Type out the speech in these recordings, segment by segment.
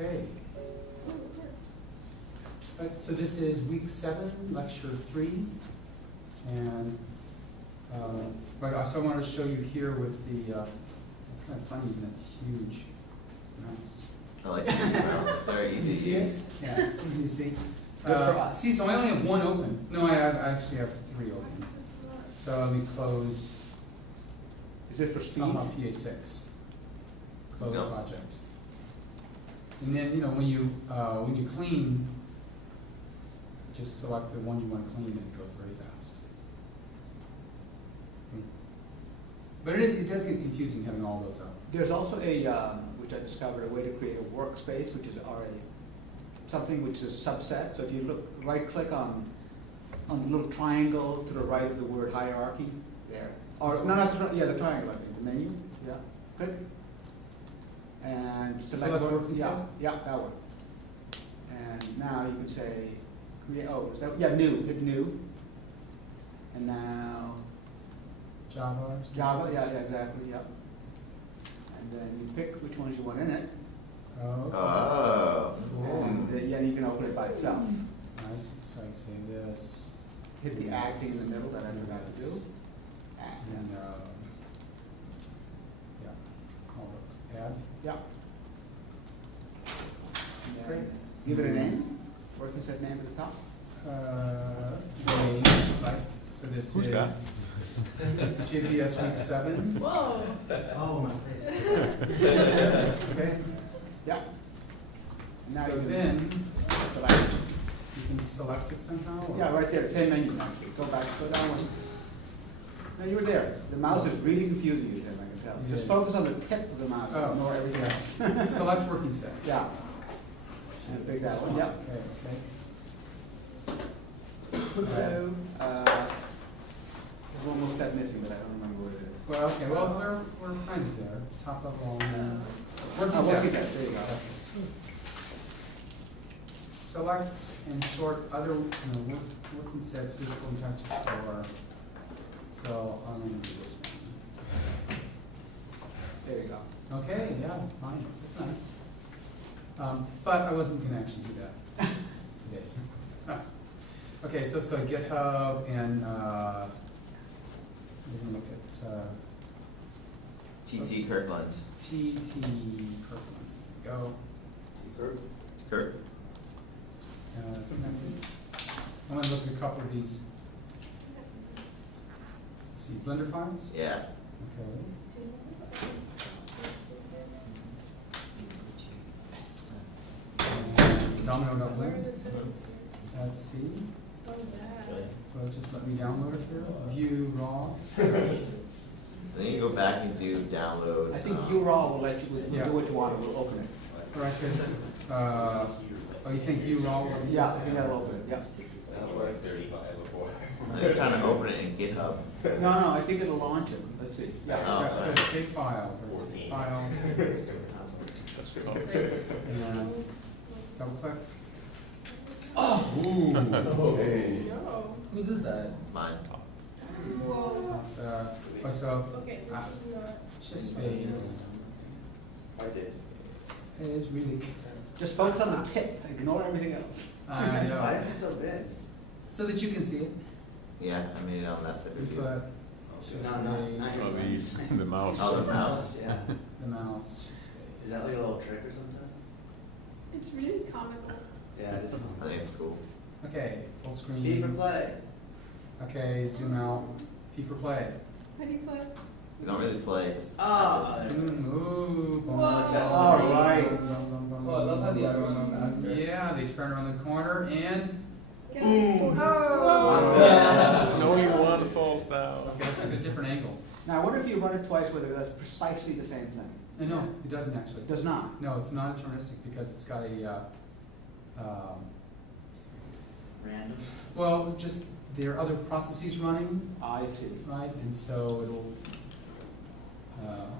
Okay. So this is week 7, lecture 3, and so I wanted to show you here with the. It's kind of funny, isn't it? Huge mouse. I like the mouse. It's very easy to use. Yeah, it's easy to see. Good for us. See, so I only have one open. No, I actually have 3 open. So let me close. Is it for speed? PA6. Close Yes. project. And then when you clean, just select the one you want to clean, and it goes very fast. But it does get confusing having all those up. There's also which I discovered, a way to create a workspace, which is something which is a subset. So if you right-click on the little triangle to the right of the word hierarchy, there. Or no, the triangle, I think, the menu. Yeah, click. And Select working set? Yeah, that one. And now you can say, create. Oh, is that? Yeah, new. Hit new. And now Java or something? Java. Yeah, exactly. Yep. And then you pick which ones you want in it. Oh. Oh. Cool. And you can open it by itself. Nice. So I say this. Hit the acting in the middle that I forgot to do. Act. And yeah, all those. Add. Yeah. Great. Give it a name. Working set name at the top. Name, right? So this Who's is that? JBS week 7. Whoa. Oh, my face. Okay. Yeah. Now So you can then select. you can select it somehow. Or? Yeah, right there. Same menu actually. Go back. Go down one. No, you were there. The mouse is really confusing you, then I can tell. It Just is. focus on the tip of the mouse. Oh, Ignore everything yes. else. Select working set. Yeah. And pick that This one. Yeah. Okay. So, there's one more step missing, but I don't remember what it is. Well, okay. Well, we're kind of there. Top level elements. Working Working set. set. There you go. Select and sort other working sets visible in Touch Explorer. So I'm going to do this one. There you go. Okay, yeah, fine, that's nice. But I wasn't going to actually do that today. Okay, so let's go to GitHub and we're going to look at TT Kirkland. TT Kirkland. Go. Kirk. That's connected. I'm going to look at a couple of these. Let's see, Blender files? Yeah. Okay. Domino.lib. Let's see. Well, just let me download it here. View raw. Then you go back and do download. I think URAW will let you Yeah. do what you want. It will open it. Right here. Oh, you think view raw will? Yeah, I think that'll open it. Yeah. That works. I think it's trying to open it in GitHub. No, I think it'll launch it. Let's see. Yeah. Oh. Good, save file. Let's see, file. And double click. Oh. Ooh. Okay. Whose is that? Mine. Whoa. So Okay, this is not. shift space did. is really. Just focus on the tip. Ignore everything else. I know. Why is it so big? So that you can see it. Yeah, I made it on that type We of view. put shift space, Oh, the mouse. Oh, the mouse. Yeah. the mouse, shift space. Is that like a little trick or something? It's really comical. Yeah, it is. I think it's cool. Okay, full screen. P for play. Okay, zoom out. P for play. How do you play? We don't really play, just Ah, happens. Move. Whoa. All right. Oh, I love how the other one's faster. Yeah, they turn around the corner and Get boom. it? Oh. Knowing one falls down. Okay, that's like a different angle. Now, I wonder if you run it twice whether it does precisely the same thing. No, it doesn't actually. It does not. No, it's not deterministic because it's got a, Random. well, just there are other processes running, I see. right? And so it'll,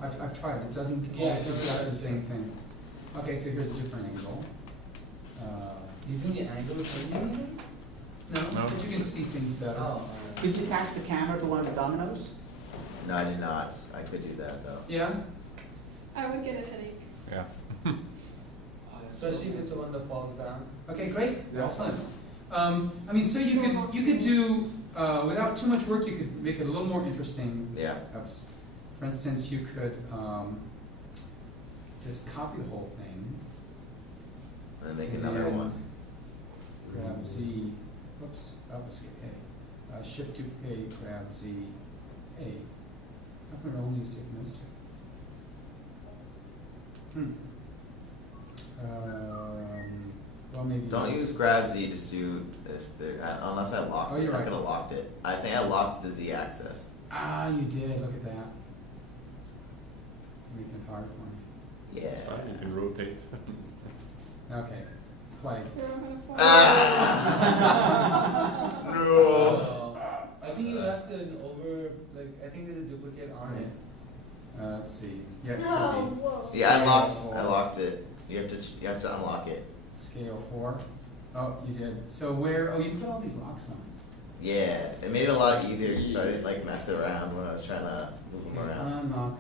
I've tried it. It doesn't Yeah, always do it's exactly the right. same thing. Okay, so here's a different angle. Using the angle of anything? No, No. but you can see things better. Oh. Did you attach the camera to one of the dominoes? No, I did not. I could do that though. Yeah? I would get a headache. Yeah. Oh, that's Especially if it's the one that falls down. Okay, great, Yeah. excellent. I mean, so you could do, without too much work, you could make it a little more interesting. Yeah. Oops. For instance, you could just copy the whole thing. And make and another then one. Grab Z, whoops, skip A. Shift to A, grab Z, A. How come it only is taking those two? Well, maybe. Don't use grab Z, just do, if there, unless I locked Oh, it, you're I right. could have locked it. I think I locked the Z axis. Ah, you did, look at that. Making it hard for me. Yeah. It's fine, you can rotate. Okay, play. Ah! No. Oh. I think you left an over, like, I think there's a duplicate on it. Let's see. Yeah, it could be. Yeah, I locked it. You have to unlock it. Scale 4. Oh, you did. So where, oh, you put all these locks on. Yeah, it made it a lot easier because I didn't like mess it around when I was trying to move them Okay, around. unlock.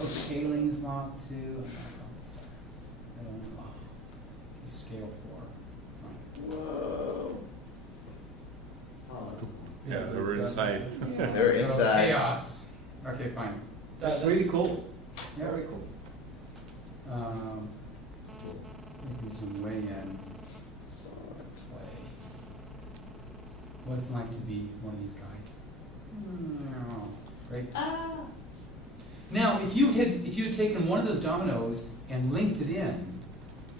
Oh, scaling is locked too. Unlock all that stuff. I don't unlock. Okay, scale 4. Fine. Whoa. Oh, that's Yeah, they were inside. They're So inside. chaos. Okay, fine. That's really cool. Yeah. Very cool. Maybe some way in. Let's play. What it's like to be one of these guys. Great. Now, if you had taken one of those dominoes and linked it in,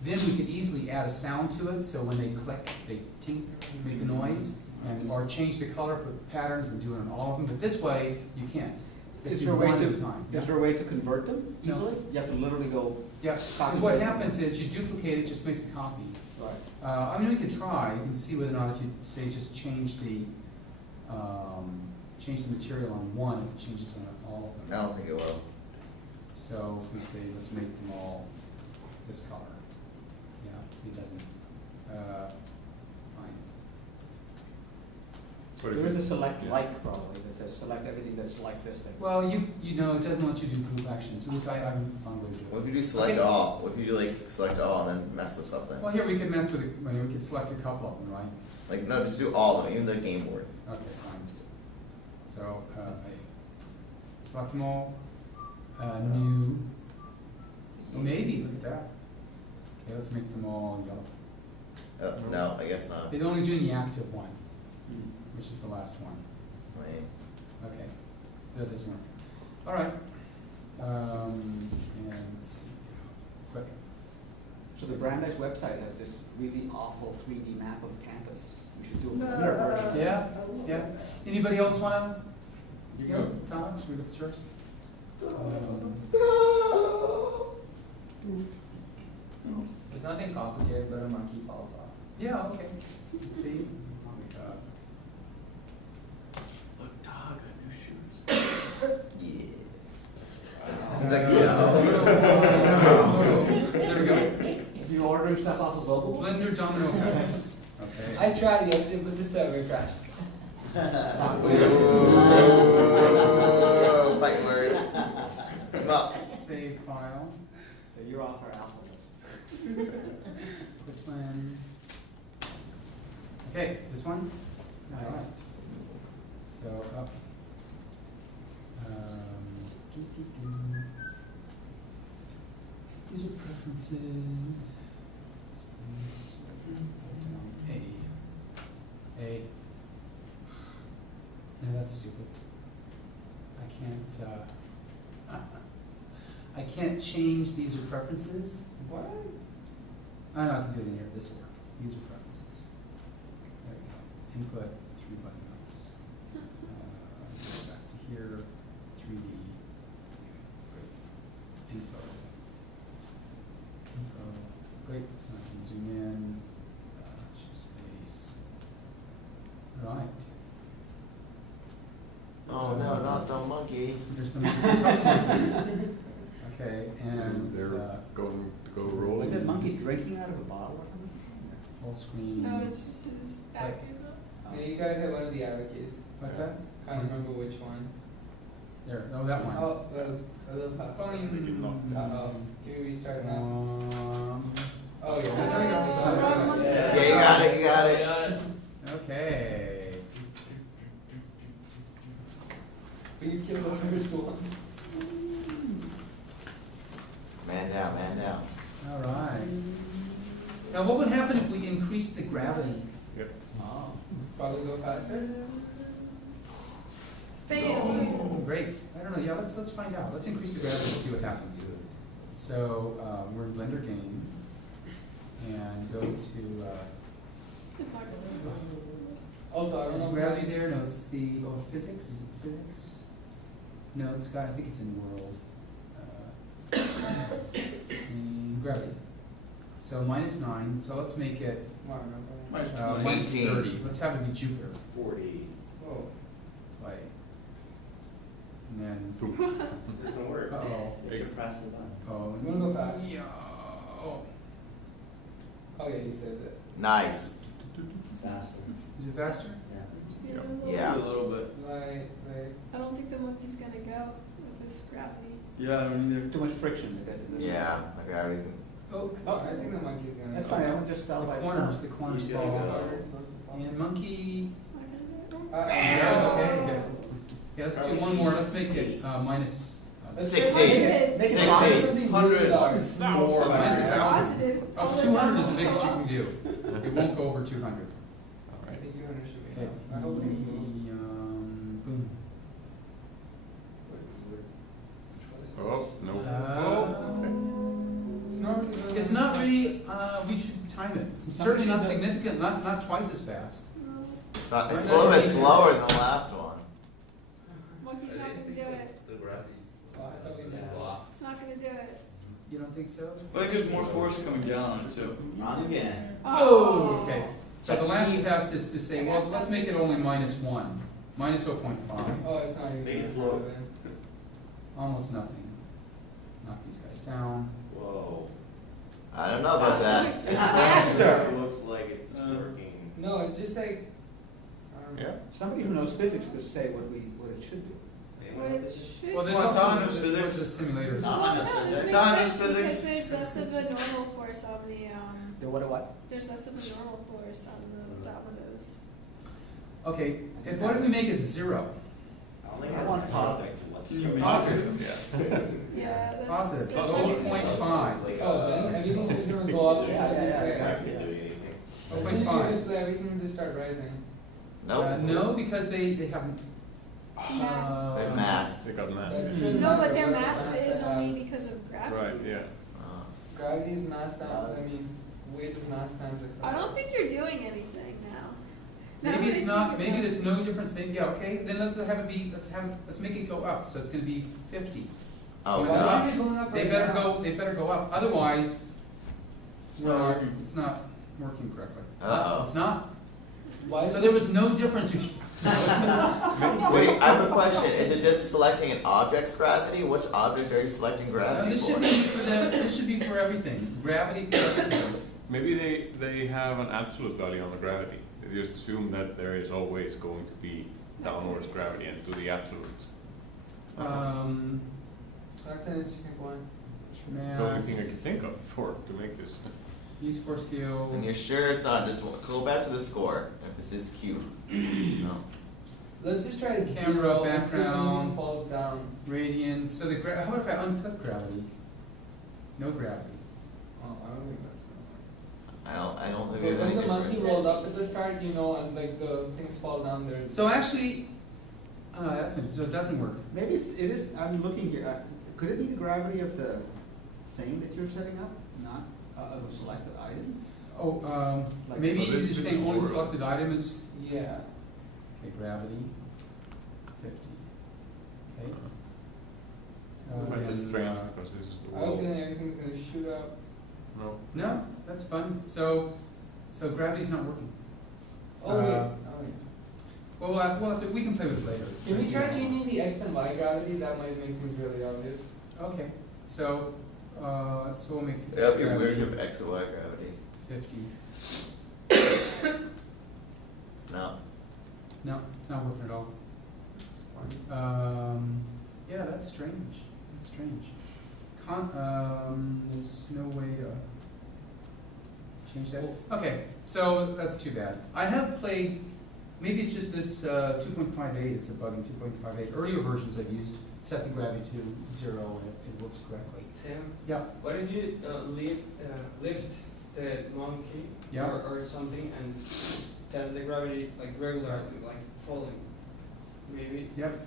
then we could easily add a sound to it. So when they click, they tink, make a noise, and or change the color, put patterns, and do it on all of them. But this way, you can't. You Is do there a way one at a to, time. is there a way to convert them No. easily? You have to literally go, Yeah, because what happens is you duplicate it, just makes a copy. right. I mean, we could try. You can see whether or not if you say just change the material on one, it changes on all of I them. don't think it will. So if we say let's make them all this color, yeah, it doesn't. Fine. What There if is a you- select yeah. like probably that says select everything that's like this thing. Well, you know it doesn't let you do group actions. So this I haven't found a way to do What it. if you do select Okay. all? What if you do like select all and then mess with something? Well, here we could mess with it. I mean, we could select a couple of them, right? Like no, just do all of them, even the game board. Okay, fine. So, select them all, new, oh, maybe, look at that. Okay, let's make them all yellow. No, I guess not. They're only doing the active one, Hmm. which is the last one. Lame. Okay, that doesn't work. All right, and let's see, quick. So the Brandeis website has this really awful 3D map of campus. We should do a better version. Yeah, yeah. Anybody else wanna? You go, Tom, should we look at yours? It's nothing complicated, but a monkey falls off. Yeah, okay. Let's see. Oh my God. Look, dog, got new shoes. Yeah. He's like, yeah. There we go. You ordering stuff off of Global? Blender domino effects. Okay. I tried yesterday, but the server crashed. Whoa, fighting words. Come up. Save file. So you're off our alpha list. Quick plan. Okay, this one? All right. So up. These are preferences. Space. Hold down A. No, that's stupid. I can't change these are preferences. What? I know I can do it in here. This will work. These are preferences. There we go. Input 3 button notes. Go back to here. 3D. Great. Info. Great. So I can zoom in. Choose space. Right. Oh no, not the monkey. There's the monkeys. Okay, and They're going to go roll. Like that monkey drinking out of a bottle or something? full screen. No, it's just his back is up. Yeah, you gotta hit one of the arrow keys. What's that? Can't remember which one. There. Oh, that one. Oh, a little faster. Boing. Uh-oh. Can we restart now? Oh, yeah. Yeah, you got it, you got it. Okay. But you killed the first one. Man down, man down. All right. Now, what would happen if we increased the gravity? Yep. Oh. Probably go faster. Bam. Oh, great. I don't know. Yeah, let's find out. Let's increase the gravity and see what happens. So we're in Blender game, and go to. It's not gonna Also, I don't Is know. gravity there? No, it's the physics. Is it physics? No, it's got. I think it's in world. Gravity. So -9. So let's make it minus 18. 30. Let's have it be Jupiter. 40. Oh. Like, and then. It doesn't work. Uh-oh. You can press the button. Oh. You wanna go fast? Yeah. Oh. Oh, yeah, you said that. Nice. Faster. Is it faster? Yeah. Yeah. A little bit. Right. I don't think the monkey's gonna go with this gravity. Yeah, I mean, Too much friction because it doesn't. Yeah, my gravity's gonna. Oh. I think the monkey's gonna. That's go. fine, I won't just fell by The itself. corners He's fall. gonna go. And monkey. It's not gonna do it. Yeah, it's okay. Okay. Yeah, let's do one more. Let's make it minus. Let's 60. Positive. Make it 60. positive. Something 100. $100. More. Minus 1,000. Positive. Up all to the 200 is the time. biggest you can do. It won't go over 200. I think 200 should be Okay. enough. I hope things move. Boom. Oh, no. It's not really going. It's not really. We should time it. It's certainly not significant. Not twice as fast. No. It's not, it's a little bit slower than the last one. Monkey's not gonna do it. The gravity. Oh, I thought we missed a lot. It's not gonna do it. You don't think so? I think there's more force coming down on it too. Wrong again. Oh. Okay. So the last test is to say, well, let's make it only -1, minus 0.5, Oh, it's not even. Make it gonna float. happen. almost nothing. Knock these guys down. Whoa. I don't know about that. It's faster. It looks like it's working. No, it's just like. I don't know. Yeah. Somebody who knows physics could say what it should do. What it should. Well, there's Well, also Don knows with the physics. simulators. Don knows No, this physics. Don makes knows sense because physics. there's less of a normal force on the, The what? there's less of a normal force on the dominoes. Okay. What if we make it 0? I don't think I I want want positive. perfect. Let's You see. mean- Positive. Yeah. Yeah, that's. Positive. that's Oh, what- 0.5. Oh, then everything's just gonna go up. Yeah, yeah, yeah, Okay. Practice doing anything. As soon as you 0.5. hit play, everything just start rising. Nope. No, because they haven't. They're mass. They got mass. That shouldn't No, but matter, their right? mass Mass is that only because of gravity. Right, yeah. Gravity is mass down. I mean, weight is mass times acceleration. I don't think you're doing anything now. Maybe that it's I not. think Maybe about it. there's no difference. Maybe yeah. Okay. Then let's have it be. Let's make it go up. So it's going to be 50. Oh, Why Why not? are they going up They right better now? go. They better go up. Otherwise, not working. it's not working correctly. Uh-oh. It's not. Why is So it- there was no difference. Wait, I have a question. Is it just selecting an object's gravity? Which object are you selecting gravity This for? should be for the. This should be for everything. Gravity for everything. Maybe they have an absolute value on the gravity. They just assume that there is always going to be downwards gravity and to the absolutes. That's an interesting point. It's the only thing I can think of to make this. Use force scale. And you're sure it's not just go back to the score if this is cube. No. Let's just try the Camera, background. fall down. Radians. So how about if I unclip gravity? No gravity. Oh, I don't think that's gonna I don't think work. there's But when any the monkey difference. rolled up at the start, you know, and like the things fall down there. So actually, that's interesting. So it doesn't work. Maybe it is, I'm looking here, could it be the gravity of the thing that you're setting up, not of a selected item? Oh, Like- maybe Oh, this you're is saying only world. selected item is Yeah. okay. Gravity, 50. Okay. But it's then, strange because this is the I have a world. feeling everything's gonna shoot up. No. no, that's fun. So gravity's not working. Oh wait. Uh, Oh wait. Well, we can play with it later. Can we try changing the X and Y gravity? That might make things really obvious. Okay. So we'll make That'd be gravity weird if X and Y gravity. 50. No. No, it's not working at all. It's fine. Yeah, that's strange. That's strange. There's no way to. Change that? Okay, so that's too bad. I have played, maybe it's just this 2.58, it's a bug in 2.58. Earlier versions I've used set the gravity to 0 and it works correctly. Tim, Yeah, what if you lift the monkey Yeah. or something and test the gravity like regularly, like falling? Maybe yep.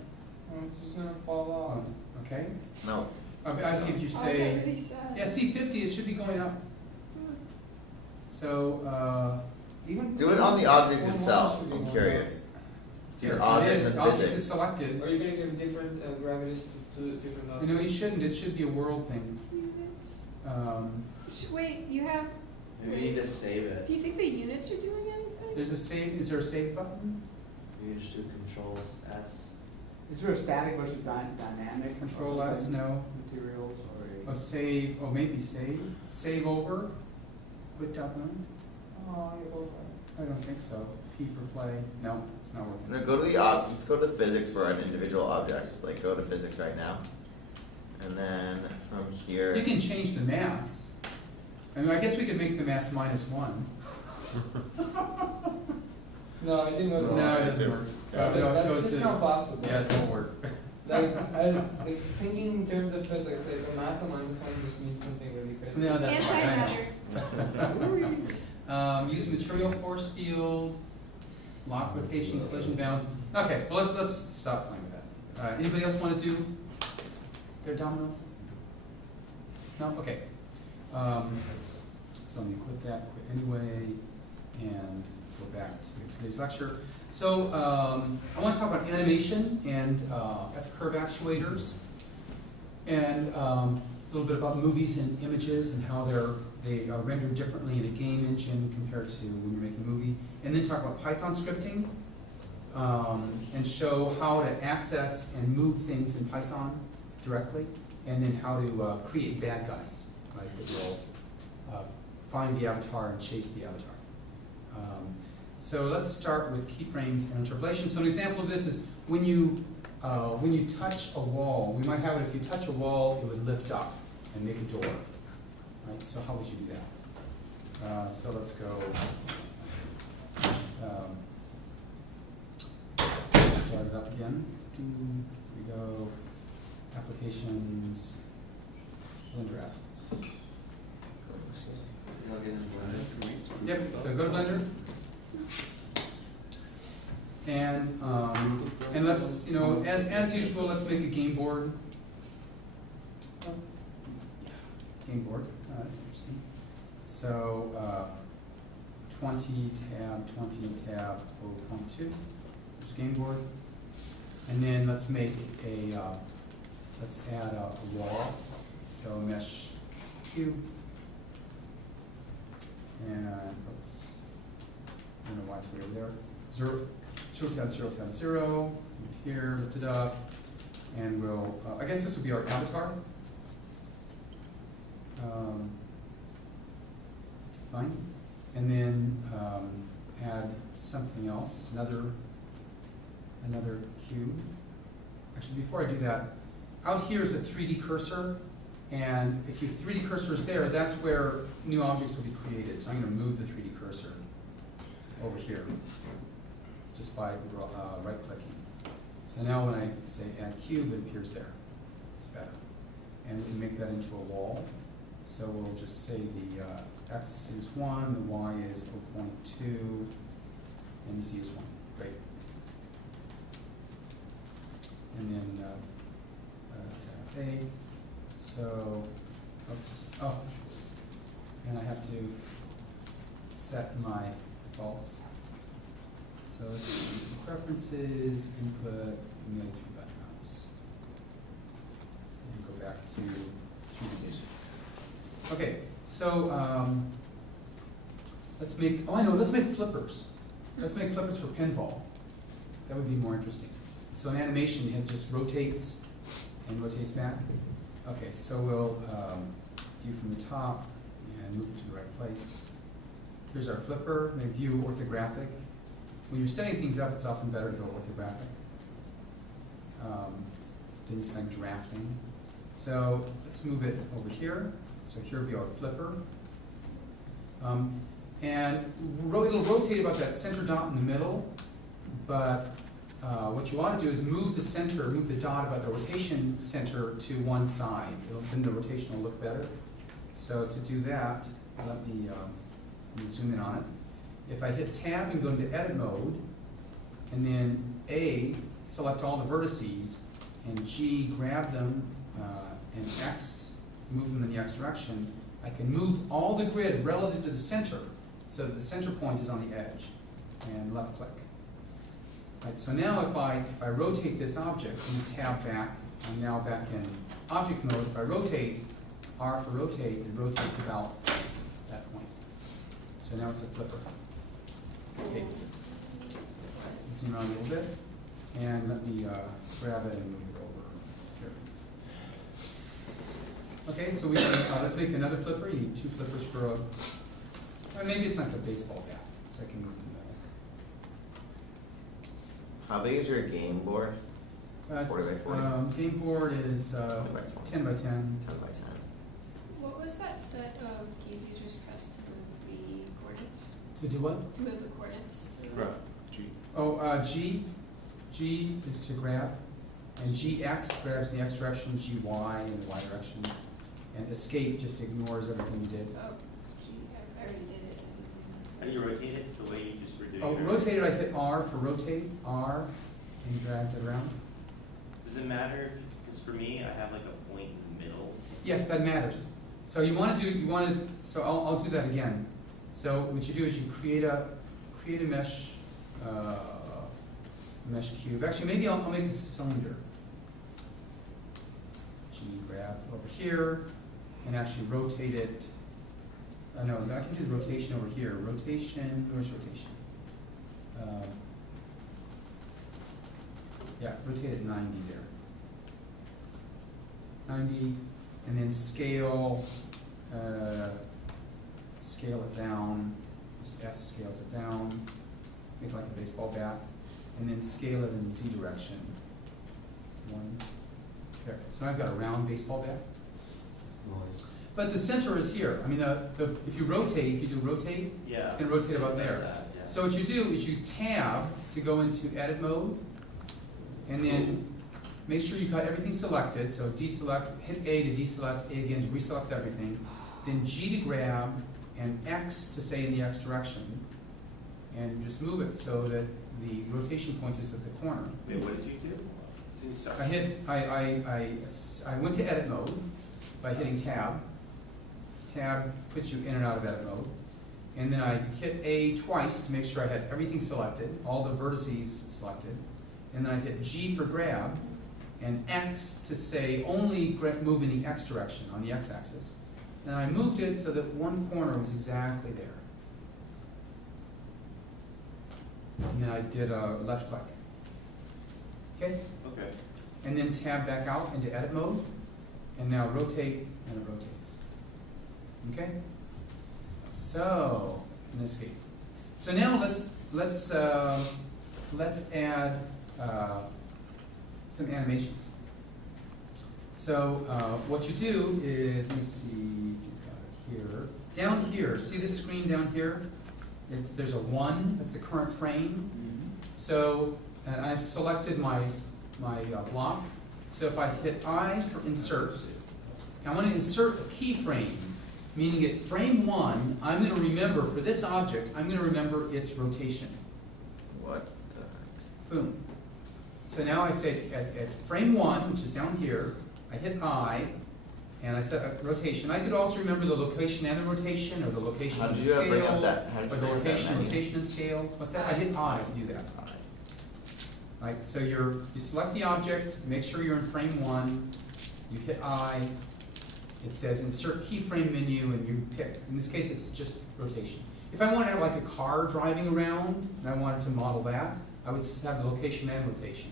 it's just gonna fall off. Okay. No. Okay, I see what you're Oh, saying. really sad. Yeah, see 50, it should be going up. So, Even Do it on the object one itself. should be I'm going curious. Do here, the it object is, and object is physics. selected. Or you're gonna give different gravities to different You objects. know, you shouldn't, it should be a world thing. Units. Um, Wait, you have, Maybe you need to save it. do you think the units are doing anything? there's a save, is there a save button? You just do Control S. Is there a static versus dynamic? Control or S, something? no. Materials or Oh, save, oh, maybe save. Save over. Quit download. Oh, you're over. I don't think so. P for play. No, it's not working. No, go to the just go to physics for an individual object. Like go to physics right now. And then from here. You can change the mass. I mean, I guess we could make the mass -1. No, I didn't know that. No, it doesn't work. That- No, it that's goes just to- not possible. Yeah, it won't work. Like thinking in terms of physics, like a mass and -1 just means something really crazy. No, that's fine, I know. Antimatter. Use material force field, lock rotation, collision bounds. Okay, well let's stop playing with that. Anybody else want to do their dominoes? No, okay. So let me quit that, quit anyway, and go back to today's lecture. So I want to talk about animation and F-curve actuators, and a little bit about movies and images and how they are rendered differently in a game engine compared to when you're making a movie, and then talk about Python scripting, and show how to access and move things in Python directly, and then how to create bad guys, right, that will find the avatar and chase the avatar. So let's start with keyframes and interpolation. So an example of this is when you touch a wall, we might have it if you touch a wall, it would lift up and make a door. Right? So how would you do that? So let's go. Start it up again. Here we go. Applications. Blender app. Yep. So go to Blender. And let's, you know, as usual, let's make a game board. Game board, that's interesting. So 20 tab 0.2. There's game board. And then let's make a let's add a wall. So mesh cube. And oops. I don't know why it's way over there. 0 tab 0 tab 0. Here, lift it up, and we'll. I guess this will be our avatar. Fine. And then add something else. Another cube. Actually, before I do that, out here is a 3D cursor, and if your 3D cursor is there, that's where new objects will be created. So I'm going to move the 3D cursor over here, just by right-clicking. So now when I say add cube, it appears there. It's better. And we can make that into a wall. So we'll just say the x is 1, the y is 0.2, and the z is 1. Great. And then tab A. So, oops. Oh, and I have to set my defaults. So let's see, preferences, input, and the other 3 button mouse. And go back to 3D. Okay, so let's make, oh I know, let's make flippers. Let's make flippers for pinball. That would be more interesting. So in animation, it just rotates and rotates back. Okay, so we'll view from the top and move it to the right place. Here's our flipper, may view orthographic. When you're setting things up, it's often better to go orthographic. Then you select drafting. So let's move it over here. So here will be our flipper. And it'll rotate about that center dot in the middle, but what you want to do is move the center, move the dot about the rotation center to one side. Then the rotation will look better. So to do that, let me zoom in on it. If I hit tab and go into edit mode, and then A, select all the vertices, and G, grab them, and X, move them in the X direction, I can move all the grid relative to the center, so that the center point is on the edge, and left click. Right, so now if I rotate this object, and tab back, I'm now back in object mode. If I rotate, R for rotate, it rotates about that point. So now it's a flipper. Escape. Zoom around a little bit, and let me grab it and move it over here. Okay, so we can, let's make another flipper. You need 2 flippers for a, or maybe it's like a baseball bat, so I can move them How big is your game board? back. 40 by 40? Game board is 10 by 10. 10 by 10. What was that set of keys you just pressed to move the coordinates? To do what? To move the coordinates? to- Grab, G. Oh, G is to grab, and GX grabs in the X direction, GY in the Y direction, and escape just ignores everything you did. Oh, gee, I already did it. How do you rotate it? The way you just were doing Oh, it? rotated, I hit R for rotate, R, and dragged it around. Does it matter? Because for me, I have like a point in the middle. Yes, that matters. So you want to do, so I'll do that again. So what you do is you create a mesh, mesh cube. Actually, maybe I'll make a cylinder. G grab over here, and actually rotate it. No, I can do the rotation over here. Rotation, where's rotation? Yeah, rotate it 90 there. 90, and then scale it down. Just S scales it down. Make it like a baseball bat, and then scale it in the Z direction. 1. There. So I've got a round baseball bat. Noise. But the center is here. I mean, if you rotate, Yeah. it's going to rotate about That's there. that, yeah. So what you do is you tab to go into edit mode, and then make sure you've got everything selected. So deselect, hit A to deselect, A again to reselect everything. Then G to grab, and X to say in the X direction. And just move it so that the rotation point is at the corner. Wait, what did you do? Didn't start. I went to edit mode by hitting tab. Tab puts you in and out of edit mode. And then I hit A twice to make sure I had everything selected, all the vertices selected. And then I hit G for grab, and X to say only move in the X direction, on the X axis. And I moved it so that one corner was exactly there. And then I did a left click. Okay? Okay. And then tab back out into edit mode, and now rotate, and it rotates. Okay? So, and escape. So now let's add some animations. So what you do is, let me see, here, down here. See this screen down here? There's a 1. That's the current frame. So I've selected my block. So if I hit I for insert, I want to insert a keyframe, meaning at frame 1, I'm going to remember, for this object, I'm going to remember its rotation. What the heck? Boom. So now I say at frame 1, which is down here, I hit I, and I set a rotation. I could also remember the location and the rotation, or the location How and did the you scale, bring up that? How did or you the bring up that location, menu? rotation, and scale. What's that? I hit I to do that. Right, so you select the object, make sure you're in frame 1, you hit I, it says insert keyframe menu, and you pick. In this case, it's just rotation. If I wanted to have like a car driving around, and I wanted to model that, I would just have the location and rotation.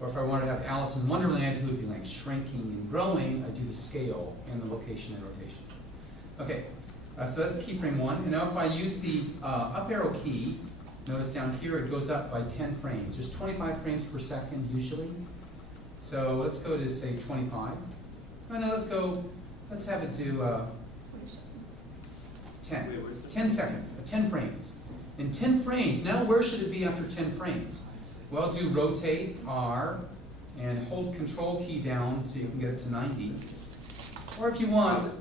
Or if I wanted to have Alice in Wonderland, who would be like shrinking and growing, I do the scale and the location and rotation. Okay, so that's keyframe 1. And now if I use the up arrow key, notice down here it goes up by 10 frames. There's 25 frames per second usually. So let's go to say 25. Oh, no, let's have it do 10. Wait, where's the 10 seconds, 10 frames. In 10 frames, now where should it be after 10 frames? Well, do rotate R and hold Control key down so you can get it to 90. Or if you want,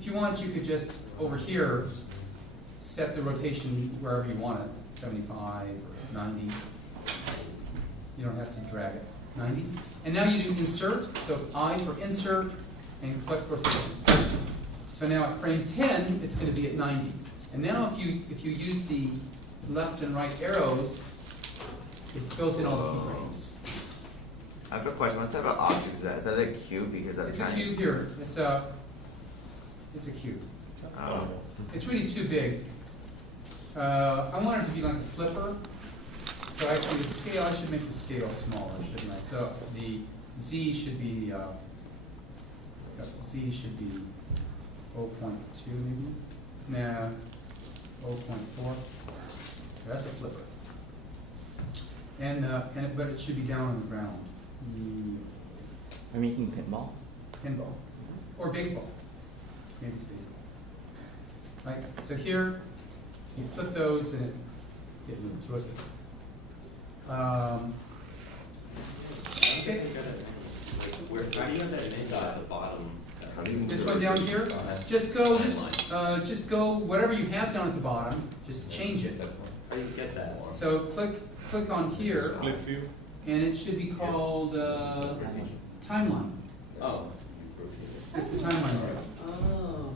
you could just over here set the rotation wherever you want it, 75 or 90. You don't have to drag it. 90. And now you do insert, so I for insert and click rotation. So now at frame 10, it's going to be at 90. And now if you use the left and right arrows, it fills in all the keyframes. I have a question. What type of object is that? Is that a cube? Because It's a cube here. It's a cube. Oh. It's really too big. I want it to be like a flipper. So actually the scale, I should make the scale smaller, shouldn't I? So the Z should be, Z should be 0.2 maybe? Nah, 0.4. That's a flipper. But it should be down on the ground. Are we making pinball? Pinball. Or baseball. Maybe it's baseball. Right, so here, you flip those and it moves, rotates. Okay. Where, how do you have that image at the bottom? How do you move This the one down here, rotation? just go, whatever you have down at the bottom, just change it. How do you get that? So click on here, Split view. and it should be called timeline. Oh. It's the timeline there. Oh.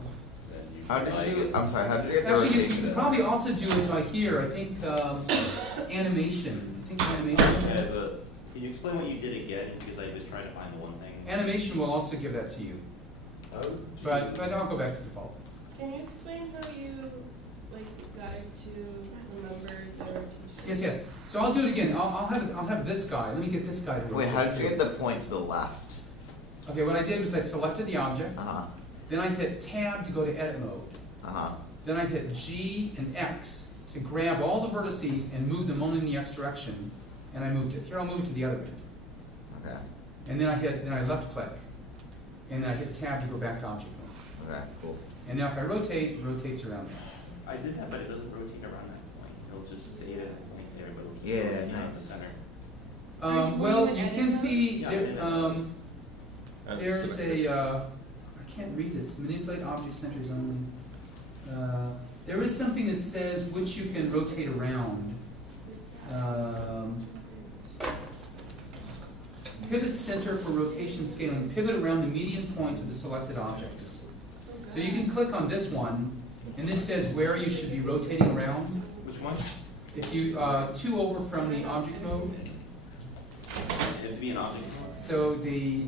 How did you? I'm sorry. How did you get the Actually, you rotation? could probably also do it by here. I think animation. Yeah, but can you explain what you did again? Because I was trying to find the one thing. Animation will also give that to you. But I'll go back to default. Can you explain how you got it to remember the rotation? Yes. So I'll do it again. I'll have this guy. Let me get this guy to rotate. Wait, how did you too. get the point to the left? Okay, what I did was I selected the object. Then I hit Tab to go to edit mode. Then I hit G and X to grab all the vertices and move them only in the X direction. And I moved it. Here, I'll move it to the other end. Okay. And then I left click. And then I hit Tab to go back to object mode. Okay. Cool. And now if I rotate, it rotates around there. I did that, but it doesn't rotate around that point. It'll just stay at a point there, but it'll Yeah, rotate out the nice. center. Well, you can see Yeah, there, And there's select. I can't read this, manipulate object centers only. There is something that says which you can rotate around. Pivot center for rotation scaling. Pivot around the median point of the selected objects. So you can click on this one, and this says where you should be rotating around. Which one? If you, 2 over from the object mode. It'd be an object. So the,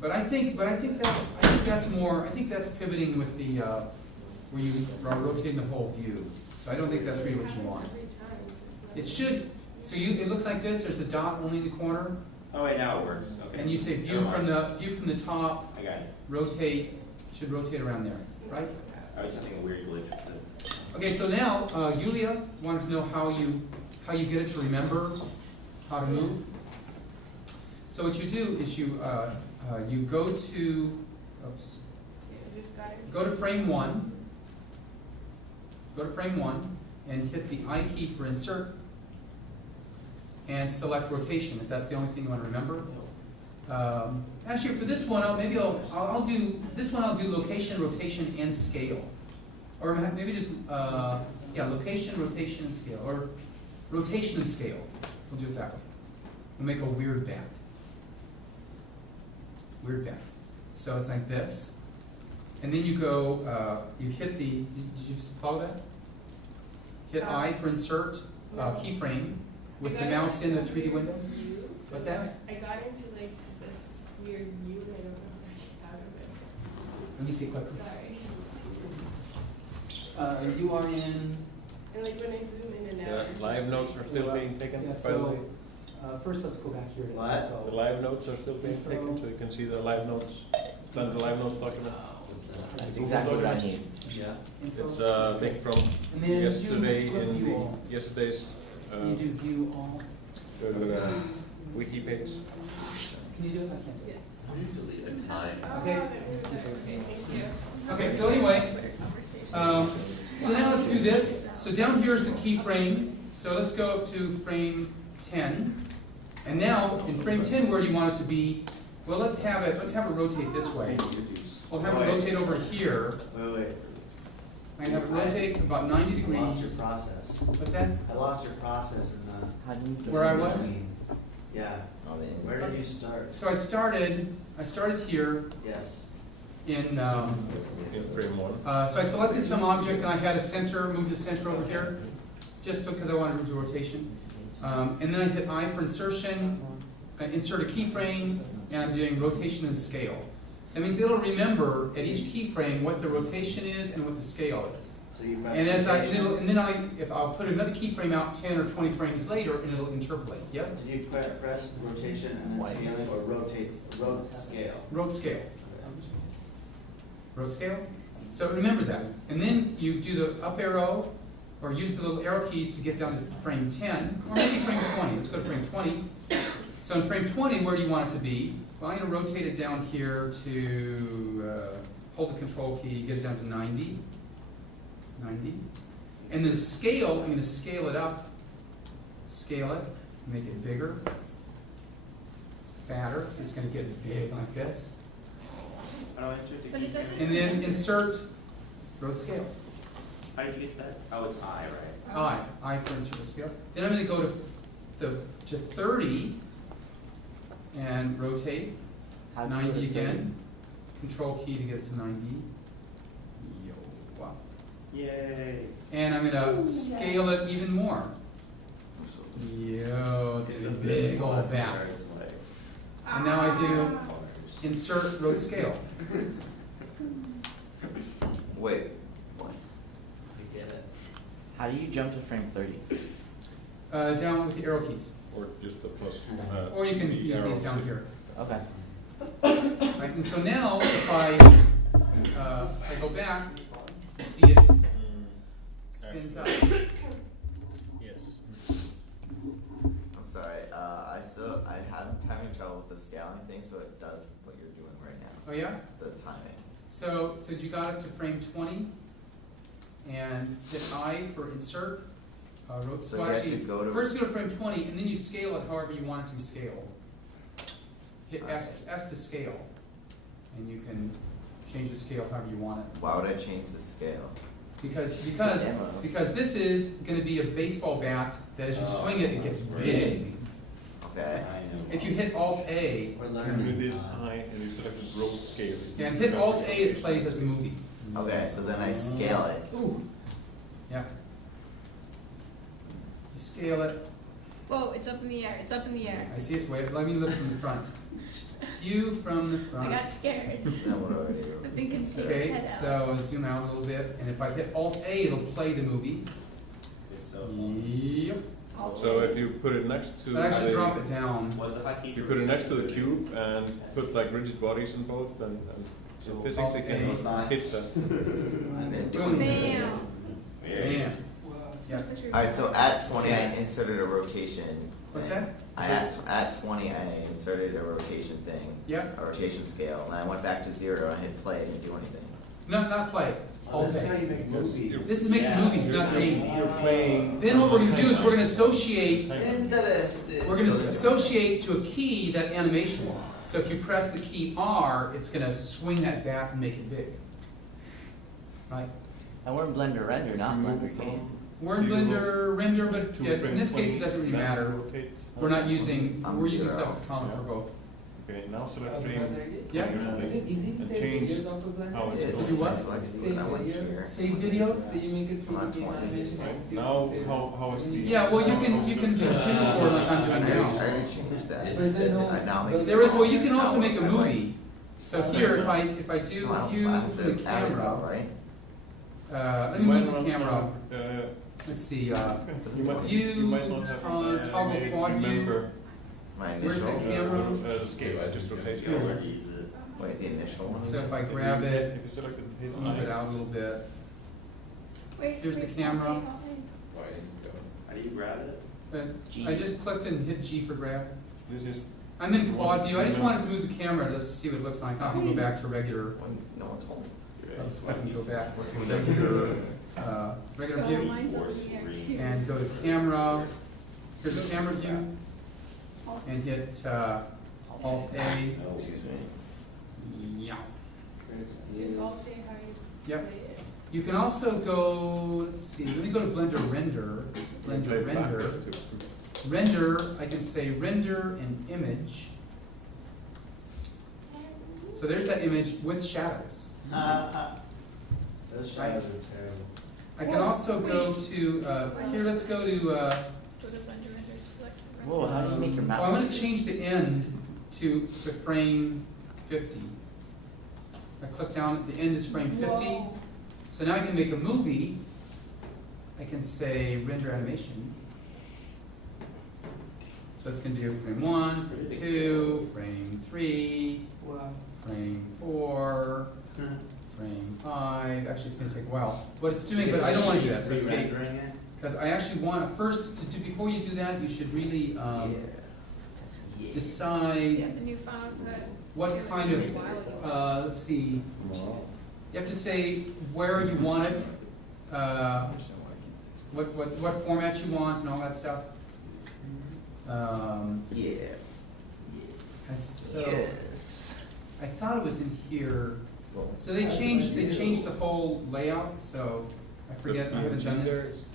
but I think that's more, I think that's pivoting with the, where you are rotating the whole view. So I don't think that's really what you want. It should, so it looks like this, there's a dot only in the corner, Oh wait, now it works. Okay. and you say view from the top, I got it. rotate, should rotate around there, right? I was having a weird glitch. Okay, so now, Yulia wanted to know how you get it to remember how to move. So what you do is you go to, go to frame 1, and hit the I key for insert, and select rotation, if that's the only thing you want to remember. Actually, for this one, I'll do location, rotation, and scale. Or maybe just, location, rotation, and scale. Or rotation and scale. We'll do it that way. We'll make a weird bat. Weird bat. So it's like this. And then you go, you hit the, did you follow that? Hit I for insert, keyframe, with the mouse in the 3D window. What's that? I got into this weird view and I don't know how to get out of it. Let me see it quickly. Sorry. You are in. And when I zoom in and out. The live notes are still being taken, Yeah, by the way. so first let's go back here. To What? The live notes are still being taken, so you can see the live notes, the live notes document. That's exactly what I need. Yeah. Info. It's taken from And then yesterday you click in view all. yesterday's Can you do view all? wiki page. Can you do it? I can't do it. Delete a time. Oh, Okay. okay, thank you. Okay, so anyway, so So now let's do this. So down here is the keyframe. So let's go up to frame 10. And now in frame 10, where do you want it to be? Well, let's have it rotate this way. We'll have it rotate over here. Wait. I'm gonna have it rotate about 90 I lost degrees. your process. What's that? I lost your process in How do you? Where I was? yeah. Oh, the Where did you start? So I started here Yes. in, In frame one. so I selected some object and I had a center, move the center over here, just because I wanted to do rotation. And then I hit I for insertion, insert a keyframe, and I'm doing rotation and scale. That means it'll remember at each keyframe what the rotation is and what the scale is. So you press And as rotation. and then if I'll put another keyframe out 10 or 20 frames later, and it'll interpolate. Yep. Did you press rotation and then scaling or rotate scale? Rote scale. Rote scale. So remember that. And then you do the up arrow, or use the little arrow keys to get down to frame 10, or maybe frame 20. Let's go to frame 20. So in frame 20, where do you want it to be? Well, I'm going to rotate it down here to hold the control key, get it down to 90. 90. And then scale, I'm going to scale it up, scale it, make it bigger, fatter, so it's going to get big like this. How do I enter the But it keyframe? doesn't- And then insert road scale. How do you get that? Oh, it's I, right? I for insert scale. Then I'm going to go to 30 and rotate, How do you go 90 to 30? again. Control key to get it to 90. Yo, wow. Yay. And I'm going to scale it even more. Yo, it's a big old bat. It's like And now I do colors. insert road scale. Wait, what? I get it. How do you jump to frame 30? Down with the arrow keys. Or just the plus. Or you can the use these arrows. down here. Okay. Right, and so now if I go back, you see it spins up. Yes. I'm sorry, I'm having trouble with the scaling thing, so it does what you're doing right now, Oh yeah? the timing. So you got it to frame 20 and hit I for insert. So you have to go to- first you go to frame 20 and then you scale it however you want it to be scaled. Hit S to scale, and you can change the scale however you want it. Why would I change the scale? Because Ammo. this is going to be a baseball bat that as you swing it, it gets big. Okay. If you hit Alt A, We're You learning. did I and you selected road scale. and hit Alt A, it plays as a movie. Okay, so then I scale it. Ooh. Yeah. You scale it. Whoa, it's up in the air, it's up in the air. I see it's way. Let me look from the front. View from the I front. got scared. Then what do I do? I think it's your Okay, head out. so zoom out a little bit, and if I hit Alt A, it'll play the movie. It's so fun. Yep. So if you put it next to But I should the- drop it down. Was it hotkey If you for put it a next to the second? cube and put like rigid bodies in both, and in physics it can Okay. hit that. And then Boom. Bam. Bam. Yeah. Alright, so at 20 I inserted a rotation. What's thing. that? At 20 I inserted a rotation thing, Yep. a rotation scale, and I went back to 0 and I hit play, it didn't do anything. No, not play. Alt This is how A. you make movies. This is making movies, not games. You're playing. Then what we're going to do is we're going to associate. Interesting. We're going to associate to a key that animation. So if you press the key R, it's going to swing that bat and make it big. Right? And we're in Blender Render, not Blender Game. We're in Blender render, but To yeah, in frame this case 20, it doesn't really then matter. rotate. We're not using, I'm we're using zero. stuff that's common for both. Okay, now select frame. Yeah. And change how it's To going. do what? So I have to put that one here. Save videos? So you make it through I'm the game 20. animation. Right, now how is the? Yeah, well, you can just do it for like I'm I doing already now. changed that. But then no- I now make it There is, well, small. you can also Now make a I like- movie. So here, if I do No, I the don't view have from to the add it though, camera, right? let me move the camera. Uh, Let's see, you might, View, you might not have toggle made it quad view. remember My Where's the initial, camera? the scale, just rotation. Here it is. Use it. wait, the initial one? So if I grab it, If you selected hit move it I, out a little bit. Wait, Here's the wait, camera. wait, How do you grab it? But G. I just clicked and hit G for grab. this is, I'm in quad view. I just wanted to move the camera just to see what it looks like. I can go back to regular. No one told me. So I can go back to Regular. regular Oh, view, mine's on Force here three. too. and go to camera. Here's the camera view, and hit Alt A. Excuse me. Yeah. Is Alt A how you Yep. play it? You can also go, let's see, let me go to Blender Render. Blender Play Render. backwards too. Render, I can say render an image. So there's that image with shadows. Those shadows are terrible. I can also go to, here, let's go to, Go to Blender Render, select render. Whoa, how do you make your mouse? I'm gonna change the end to frame 50. I click down, the end is frame 50. Whoa. So now I can make a movie. I can say render animation. So it's gonna do frame 1, frame 2, frame 3, Wow. frame 4, frame 5. Actually, it's gonna take a while. What it's doing, but I don't wanna do that, so escape. Re-rendering it? Because I actually want, first, to do, before you do that, you should really Yeah. decide Yeah, the new Final Cut. what image kind a while ago. of, let's see, you have to say where you want it, what format you want and all that stuff. Yeah. And so, Yes. I thought it was in here, so they changed the whole layout, so I forget, I haven't done this.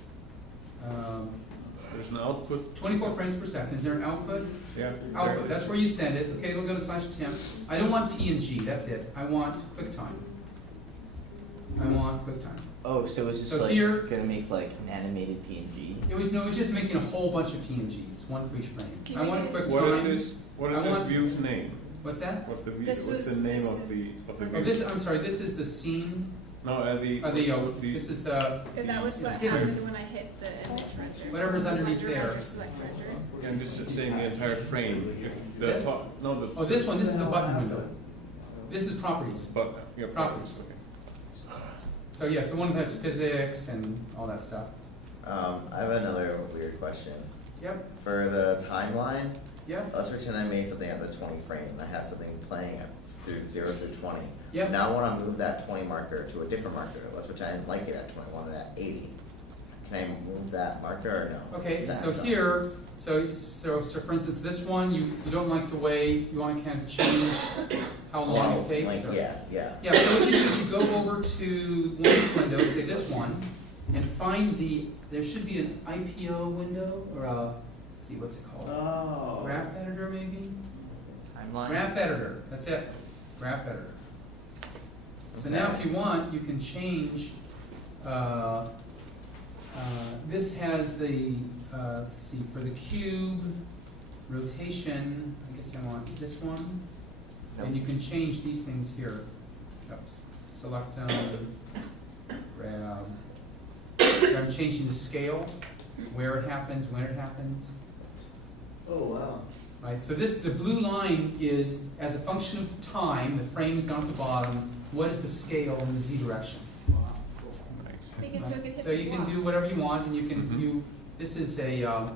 There's an output. 24 frames per second, is there an output? Yeah. Output, that's where you send it, okay, it'll go to /temp. I don't want PNG, that's it, I want QuickTime. I want QuickTime. Oh, so it's just So like here- gonna make like an animated PNG. It was just making a whole bunch of PNGs, one for each frame. I want QuickTime. What is this? What is I this want- view's name? What's that? What's the view? This What's the was- name this of the is- view? Oh, this, I'm sorry, this is the scene, No, the this is the, That was what It's hidden. happened when I hit the image render. Whatever's underneath Blender there. Render, select render. Yeah, I'm just saying the entire frame. If the This? top, no, the. oh, this one, this is the button window. This is properties. But yeah, Properties. Okay. So yes, the one that has physics and all that stuff. I have another weird question. Yep, For the timeline, yep, let's pretend I made something at the 20 frame, and I have something playing through 0 through 20. yep. Now I wanna move that 20 marker to a different marker. Let's pretend I didn't like it at 20, I want it at 80. Can I move that marker or no? Okay, Is that so stuff? here, so for instance, this one, you don't like the way, you wanna kind of change how long it takes? Like, or- yeah. Yeah, so what you do is you go over to one of these windows, say this one, and find there should be an IPO window, or a, let's see, what's it called? Oh. Graph editor, maybe? Timeline. Graph editor, that's it, graph editor. So now if you want, you can change, this has the, let's see, for the cube, rotation, I guess I want this one. And you can change these things here. Oops. Select them, grab. I'm changing the scale, where it happens, when it happens. Oh, wow. Right, so the blue line is, as a function of time, the frames down at the bottom, what is the scale in the z direction? They can took it to So you can the do whatever you want, and you can, Mhm. this is a,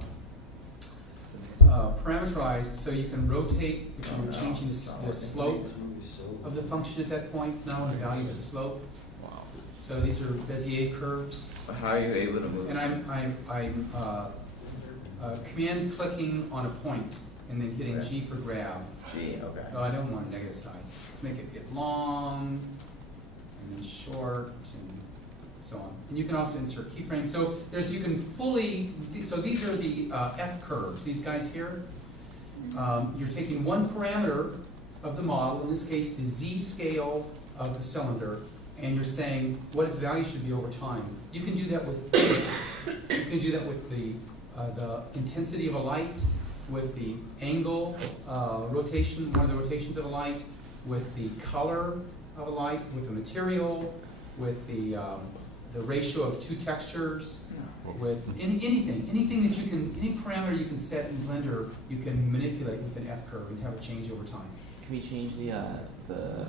parameterized, so you can rotate, which you're changing the slope of the function at that point, not only the value, but the slope. Wow. So these are Bezier curves, How are you able to move? and I'm command clicking on a point, and then hitting G for grab. G, okay. Oh, I don't want a negative size. Let's make it get long, and then short, and so on. And you can also insert keyframes. So you can fully, so these are the F curves, these guys here. You're taking one parameter of the model, in this case the Z scale of the cylinder, and you're saying what its value should be over time. You can do that with the intensity of a light, with the angle, rotation, one of the rotations of a light, with the color of a light, with the material, with the ratio of two textures, with anything that you can, any parameter you can set in Blender, you can manipulate with an F curve and have it change over time. Can we change the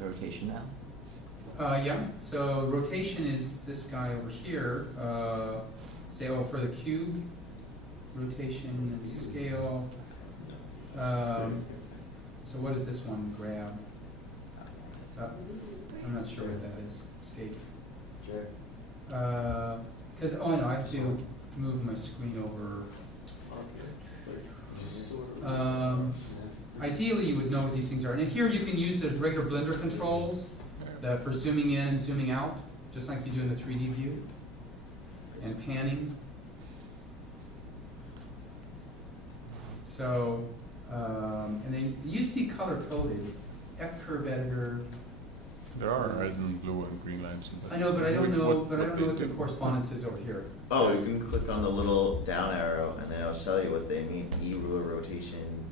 rotation now? Yeah, so rotation is this guy over here, say, oh, for the cube, rotation and scale. So what is this one, grab? I'm not sure what that is, escape. Sure. Because, oh, I know, I have to move my screen over. Ideally, you would know what these things are. And here you can use the regular Blender controls for zooming in and zooming out, just like you do in the 3D view, and panning. So, and they used to be color-coded. F-curve editor. There are red and blue and green lines. I know, but I don't know. But I don't know what the correspondence is over here. Oh, you can click on the little down arrow and then it'll show you what they mean. E ruler rotation,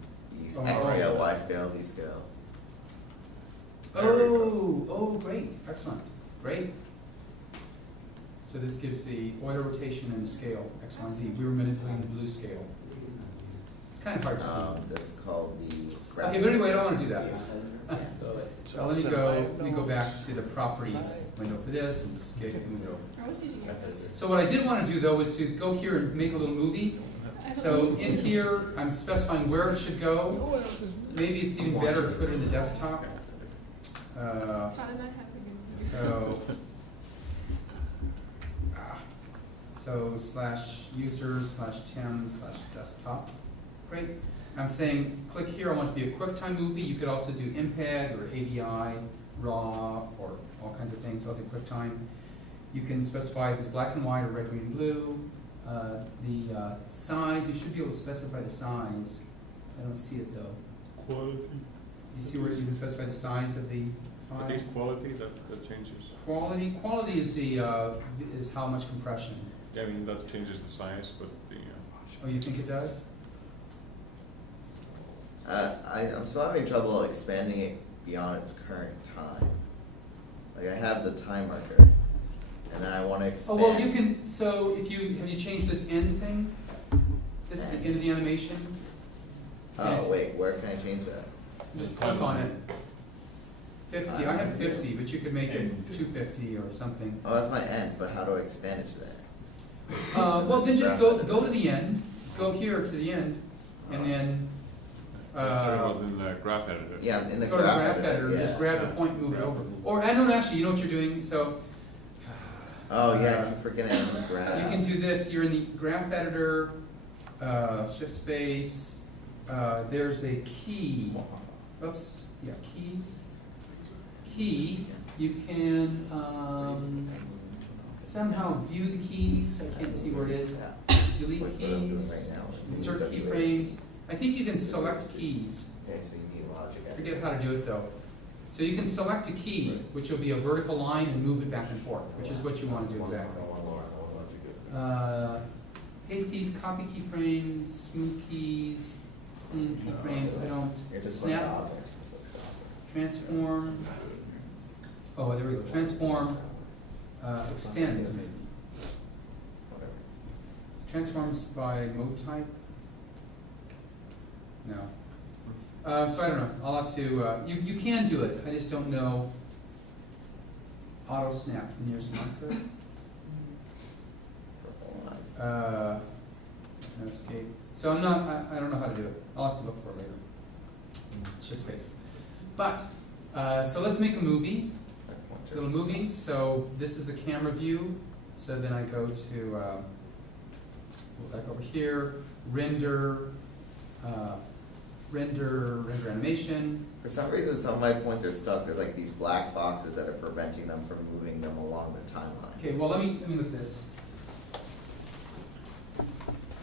X scale, Y scale, Z scale. Oh, great, excellent, great. So this gives the Euler rotation and the scale, X, Y, Z. We were manipulating the blue scale. It's kind of hard to see. That's called the Okay, but anyway, I don't want to do that. So let me go back to see the properties window for this and skip it, move it over. I was using it. So what I did want to do though was to go here and make a little movie. So in here, I'm specifying where it should go. Maybe it's even better to put it in the desktop. So /users/tem/desktop. Great. I'm saying click here. I want it to be a QuickTime movie. You could also do MPEG or AVI, RAW, or all kinds of things. I'll do QuickTime. You can specify if it's black and white or red, green, blue. The size, you should be able to specify the size. I don't see it though. Quality. You see where you can specify the size of the file? I think it's quality that changes. Quality is the is how much compression. Yeah, I mean that changes the size, but the. Oh, you think it does? I'm still having trouble expanding it beyond its current time. Like I have the time marker, and then I want to expand. Oh well, you can. So if you have you changed this end thing? This is the end of the animation. Oh wait, where can I change that? Just click on it. 50. I have 50, but you could make it 250 or something. Oh, that's my end. But how do I expand it to that? Well, then just go to the end. Go here to the end, and then. In the graph editor. Yeah, in the go to the graph editor. editor. Yeah. Just grab the point, move it over. Or I don't know. Actually, you know what you're doing. So. Oh yeah, I keep forgetting the graph. You can do this. You're in the graph editor. Shift space. There's a key. Oops. Yeah, keys. Key. You can somehow view the keys. I can't see where it is. Delete keys. Insert keyframes. I think you can select keys. Forget how to do it though. So you can select a key, which will be a vertical line, and move it back and forth, which is what you want to do exactly. Paste keys, copy keyframes, smooth keys, clean keyframes. I don't. Snap. Transform. Oh, there we go. Transform. Extend maybe. Transforms by mode type. No. So I don't know. I'll have to. You can do it. I just don't know. Auto snap the nearest marker. No escape. So I'm not. I don't know how to do it. I'll have to look for it later. Shift space. But so let's make a movie. Little movie. So this is the camera view. So then I go to back over here. Render. Render animation. For some reason, some of my points are stuck. There's like these black boxes that are preventing them from moving them along the timeline. Okay, well let me look at this.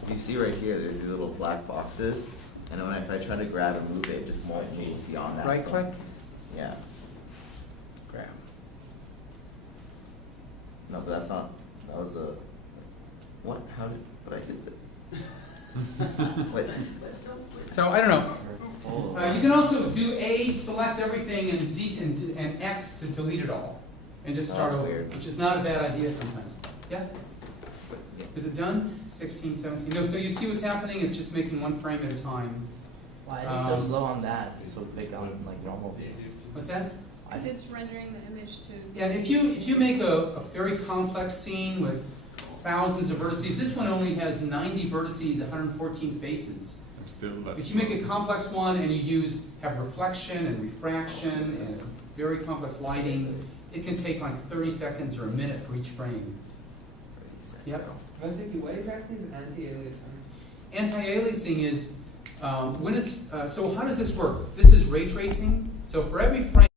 You see right here, there's these little black boxes, and if I try to grab and move it, it just won't move beyond that. Right click. Yeah. Grab. No, but that's not. That was a. What? How did? But I did that. Wait. So I don't know. You can also do A, select everything, and X to delete it all, and just start over, weird. which is not a bad idea sometimes. Yeah. Is it done? 16, 17. No. So you see what's happening? It's just making one frame at a time. Why is it so slow on that? It's so big on like normal. What's that? Because it's rendering the image to. Yeah. And if you make a very complex scene with thousands of vertices, this one only has 90 vertices, 114 faces. If you make a complex one and you have reflection and refraction and very complex lighting, it can take like 30 seconds or a minute for each frame. Yep. Basically, what exactly is anti-aliasing? Anti-aliasing is when it's so. How does this work? This is ray tracing. So for every frame.